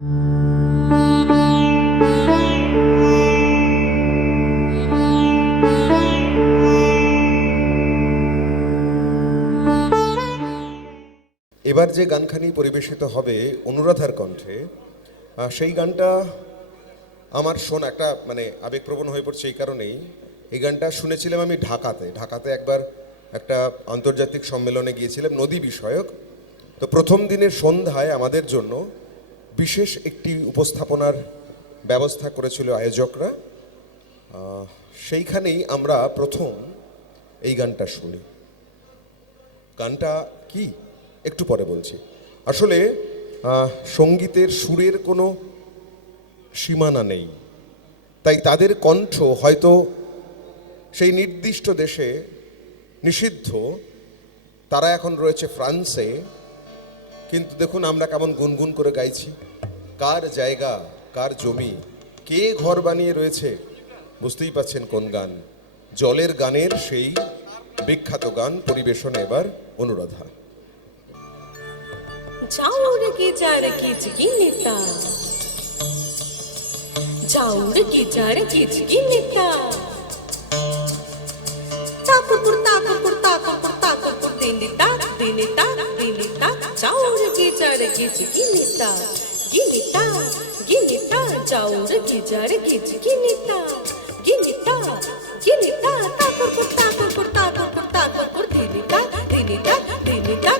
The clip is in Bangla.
এবার যে গানখানি পরিবেশিত হবে অনুরাধার কণ্ঠে, সেই গানটা আমার শোনা একটা মানে আবেগপ্রবণ হয়ে পড়ছে এই কারণেই। এই গানটা শুনেছিলাম আমি ঢাকাতে একবার একটা আন্তর্জাতিক সম্মেলনে গিয়েছিলাম নদী বিষয়ক। তো প্রথম দিনের সন্ধ্যায় আমাদের জন্য বিশেষ একটি উপস্থাপনার ব্যবস্থা করেছিল আয়োজকরা। সেইখানেই আমরা প্রথম এই গানটা শুনি। গানটা কি একটু পরে বলছি। আসলে সঙ্গীতের সুরের কোনো সীমানা নেই, তাই তাদের কণ্ঠ হয়তো সেই নির্দিষ্ট দেশে নিষিদ্ধ। তারা এখন রয়েছে ফ্রান্সে, কিন্তু দেখুন আমরা কেমন গুনগুন করে গাইছি। কার জায়গা, কার জমি, কে ঘর বানিয়ে রয়েছে, বুঝতেই পাচ্ছেন কোন গান। জলের গানের সেই বিখ্যাত গান পরিবেশন এবার অনুরাধা। चाउर की चार किचकी नेता, चाउर की चार किचकी नेता, ताकुर कुर्ता कुर्ता कुर्ता कुर्ता दिनेता दिनेता दिनेता, चाउर की चार किचकी नेता, गिनेता गिनेता, चाउर की चार किचकी नेता, गिनेता गिनेता, ताकुर कुर्ता कुर्ता कुर्ता कुर्ता दिनेता दिनेता दिनेता।